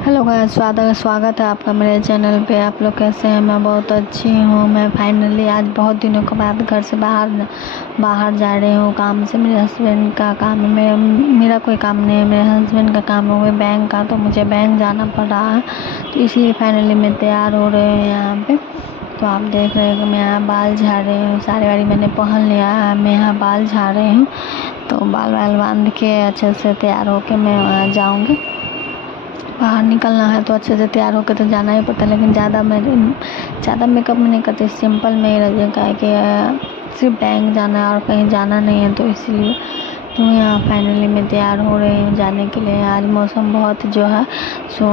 Hello guys, स्वागत है आपका मेरे चैनल पे। आप लोग कैसे हैं? मैं बहुत अच्छी हूँ। मैं फाइनली आज बहुत दिनों के बाद घर से बाहर जा रही हूँ काम से। मेरे हस्बैंड का काम है, मेरा कोई काम नहीं है, मेरे हस्बैंड का काम है वो बैंक का, तो मुझे बैंक जाना पड़ रहा है। तो इसलिए फाइनली मैं तैयार हो रही हूँ यहाँ पे। तो आप देख रहे हैं कि मैं यहाँ बाल झाड़ रही हूँ। साड़ी वाड़ी मैंने पहन लिया है, मैं यहाँ बाल झाड़ रही हूँ। तो बाल बांध के अच्छे से तैयार होके मैं वहाँ जाऊँगी। बाहर निकलना है तो अच्छे से तैयार होकर तो जाना ही पड़ता है, लेकिन ज़्यादा मेकअप में नहीं करती, सिंपल में ही रहती है कि सिर्फ बैंक जाना है और कहीं जाना नहीं है, तो इसीलिए तो यहाँ फाइनली मैं तैयार हो रही हूँ जाने के लिए। आज मौसम बहुत जो है सो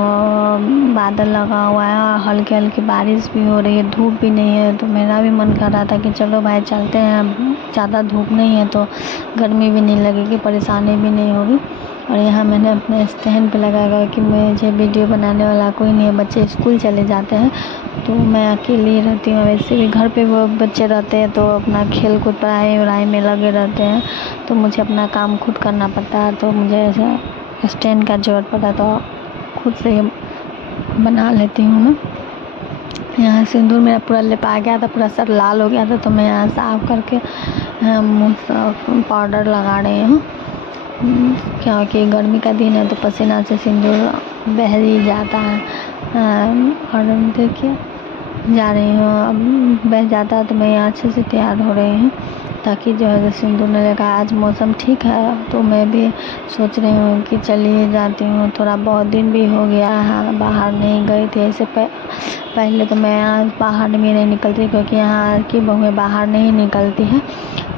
बादल लगा हुआ है और हल्की हल्की बारिश भी हो रही है, धूप भी नहीं है। तो मेरा भी मन कर रहा था कि चलो भाई चलते हैं, ज़्यादा धूप नहीं है तो गर्मी भी नहीं लगेगी, परेशानी भी नहीं होगी। और यहाँ मैंने अपने स्टैंड पे लगाया कि मुझे वीडियो बनाने वाला कोई नहीं है, बच्चे स्कूल चले जाते हैं तो मैं अकेली ही रहती हूँ। वैसे भी घर पे वो बच्चे रहते हैं तो अपना खेल कूद पढ़ाई में लगे रहते हैं, तो मुझे अपना काम खुद करना पड़ता है। तो मुझे ऐसा स्टैंड का ज़रूरत पड़ा तो खुद से ही बना लेती हूँ मैं। यहाँ सिंदूर मेरा पूरा लिपा गया था, पूरा सर लाल हो गया था, तो मैं यहाँ साफ करके मुँह पाउडर लगा रही हूँ। क्योंकि गर्मी का दिन है तो पसीना से सिंदूर बह ही जाता है। और देखिए जा रही हूँ, अब बह जाता है तो मैं यहाँ अच्छे से तैयार हो रही हूँ ताकि जो है सिंदूर ने लगा। आज मौसम ठीक है तो मैं भी सोच रही हूँ कि चलिए जाती हूँ, थोड़ा बहुत दिन भी हो गया है बाहर नहीं गई थी। ऐसे पहले तो मैं आज बाहर भी नहीं निकलती, क्योंकि यहाँ की बहुएं बाहर नहीं निकलती है।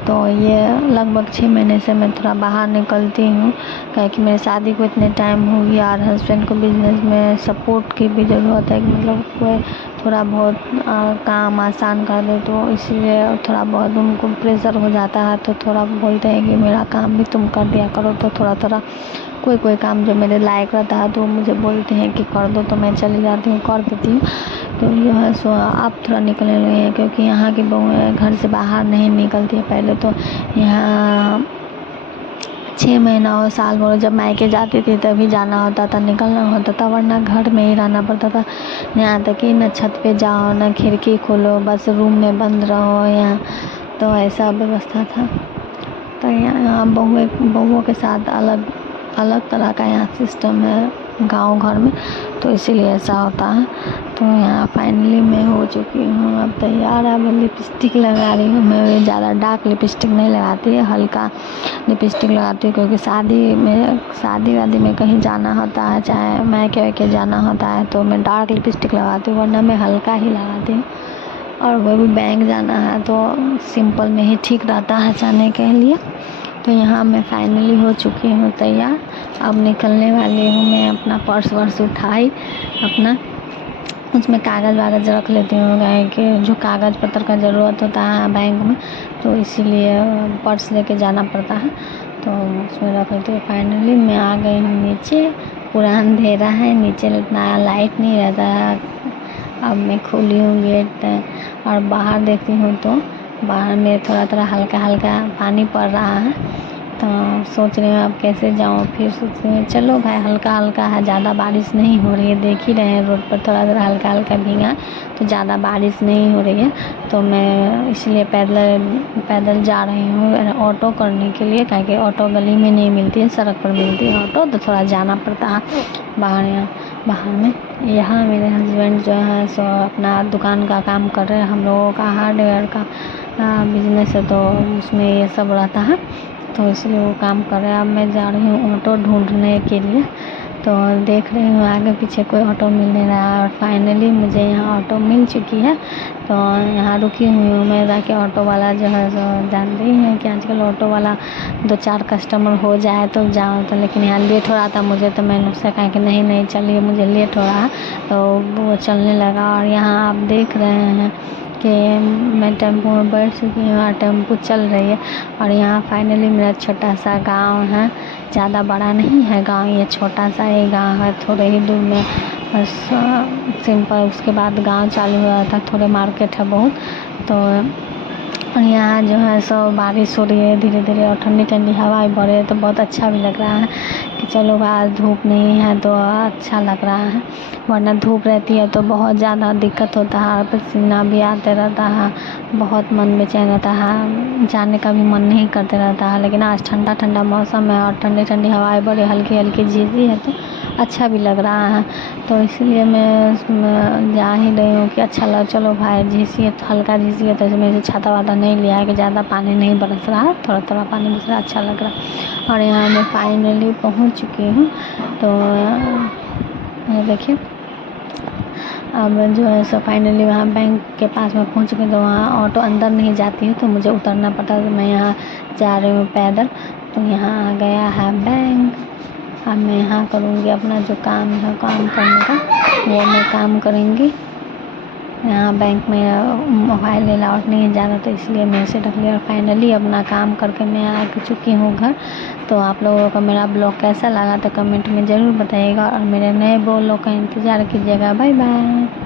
तो ये लगभग 6 महीने से मैं थोड़ा बाहर निकलती हूँ, क्योंकि मेरी शादी को इतने टाइम हो गया और हस्बैंड को बिजनेस में सपोर्ट की भी ज़रूरत है कि मतलब कोई थोड़ा बहुत काम आसान कर दे, तो इसीलिए थोड़ा बहुत उनको प्रेशर हो जाता है। तो थोड़ा बोलते हैं कि मेरा काम भी तुम कर दिया करो, तो थोड़ा कोई काम जो मेरे लायक रहता है तो मुझे बोलते हैं कि कर दो, तो मैं चली जाती हूँ, कर देती हूँ। तो ये है सो आप थोड़ा निकलने लगे हैं, क्योंकि यहाँ की बहुएं घर से बाहर नहीं निकलती है। पहले तो यहाँ 6 महीना और साल भर जब मायके जाती थी तभी जाना होता था, निकलना होता था, वरना घर में ही रहना पड़ता था। यहाँ तक कि न छत पे जाओ न खिड़की खोलो, बस रूम में बंद रहो यहाँ, तो ऐसा व्यवस्था था। तो यहाँ बहुओं के साथ अलग तरह का यहाँ सिस्टम है गांव घर में, तो इसीलिए ऐसा होता है। तो यहाँ फाइनली मैं हो चुकी हूँ, अब तैयार। अब लिपस्टिक लगा रही हूँ मैं, ज़्यादा डार्क लिपस्टिक नहीं लगाती है, हल्का लिपस्टिक लगाती हूँ, क्योंकि शादी वादी में कहीं जाना होता है, चाहे मायके के जाना होता है तो मैं डार्क लिपस्टिक लगाती हूँ, वरना मैं हल्का ही लगाती हूँ। और वो भी बैंक जाना है तो सिंपल में ही ठीक रहता है जाने के लिए। तो यहाँ मैं फाइनली हो चुकी हूँ तैयार, अब निकलने वाली हूँ। मैं अपना पर्स वर्स उठाई अपना, उसमें कागज़ वागज रख लेती हूँ, कि जो कागज़ पत्र का ज़रूरत होता है बैंक में, तो इसीलिए पर्स लेके जाना पड़ता है, तो उसमें रख लेती हूँ। फाइनली मैं आ गई हूँ नीचे, पूरा अंधेरा है, नीचे इतना लाइट नहीं रहता है। अब मैं खोली हूँ गेट और बाहर देखती हूँ तो बाहर में थोड़ा हल्का पानी पड़ रहा है। तो सोच रही हूँ अब कैसे जाऊँ, फिर सोच रही हूँ चलो भाई हल्का है, ज़्यादा बारिश नहीं हो रही है, देख ही रहे हैं रोड पर थोड़ा हल्का भीगा, तो ज़्यादा बारिश नहीं हो रही है। तो मैं इसलिए पैदल जा रही हूँ ऑटो करने के लिए, क्योंकि ऑटो गली में नहीं मिलती है, सड़क पर मिलती है ऑटो, तो थोड़ा जाना पड़ता है बाहर में। यहाँ मेरे हस्बैंड जो है सो अपना दुकान का काम कर रहे हैं, हम लोगों का हार्डवेयर का बिजनेस है, तो उसमें ये सब रहता है, तो इसलिए वो काम कर रहे हैं। अब मैं जा रही हूँ ऑटो ढूंढने के लिए, तो देख रही हूँ आगे पीछे कोई ऑटो मिल नहीं रहा है, और फाइनली मुझे यहाँ ऑटो मिल चुकी है। तो यहाँ रुकी हुई हूँ मैं, ताकि ऑटो वाला जो है जो जानते ही हैं कि आजकल ऑटो वाला 2-4 कस्टमर हो जाए तो जाओ, तो लेकिन यहाँ लेट हो रहा था मुझे, तो मैंने उससे कहा कि नहीं चलिए मुझे लेट हो रहा है, तो वो चलने लगा। और यहाँ आप देख रहे हैं कि मैं टेम्पो में बैठ चुकी हूँ और टेम्पो चल रही है। और यहाँ फाइनली मेरा छोटा सा गांव है, ज़्यादा बड़ा नहीं है गांव, ये छोटा सा ही गांव है, थोड़े ही दूर में बस सिंपल। उसके बाद गांव चालू हुआ था, थोड़े मार्केट है बहुत। तो यहाँ जो है सो बारिश हो रही है धीरे धीरे, और ठंडी हवा भी बढ़ रही है, तो बहुत अच्छा भी लग रहा है कि चलो आज धूप नहीं है तो अच्छा लग रहा है, वरना धूप रहती है तो बहुत ज़्यादा दिक्कत होता है, पसीना भी आते रहता है, बहुत मन बेचैन रहता है, जाने का भी मन नहीं करते रहता है। लेकिन आज ठंडा ठंडा मौसम है और ठंडी ठंडी हवाएं बड़ी हल्की हल्की झीसी है तो अच्छा भी लग रहा है। तो इसलिए मैं जा ही रही हूँ कि अच्छा लग, चलो भाई झीसी है तो हल्का झीसी है तो इसमें से छाता वाता नहीं लिया है कि ज़्यादा पानी नहीं बरस रहा है, थोड़ा थोड़ा पानी बरस रहा है, अच्छा लग रहा है। और यहाँ मैं फाइनली पहुँच चुकी हूँ। तो ये देखिए अब जो है सो फाइनली वहाँ बैंक के पास में पहुँच गई। तो वहाँ ऑटो अंदर नहीं जाती है तो मुझे उतरना पड़ा, तो मैं यहाँ जा रही हूँ पैदल। तो यहाँ आ गया है बैंक। अब मैं यहाँ करूँगी अपना जो काम है, काम करने का वो मैं काम करूँगी। यहाँ बैंक में मोबाइल अलाउड नहीं जाना तो इसलिए मैं इसे रख लिया। और फाइनली अपना काम करके मैं आ चुकी हूँ घर। तो आप लोगों को मेरा ब्लॉग कैसा लगा तो कमेंट में ज़रूर बताइएगा और मेरे नए ब्लॉग का इंतज़ार कीजिएगा। Bye bye.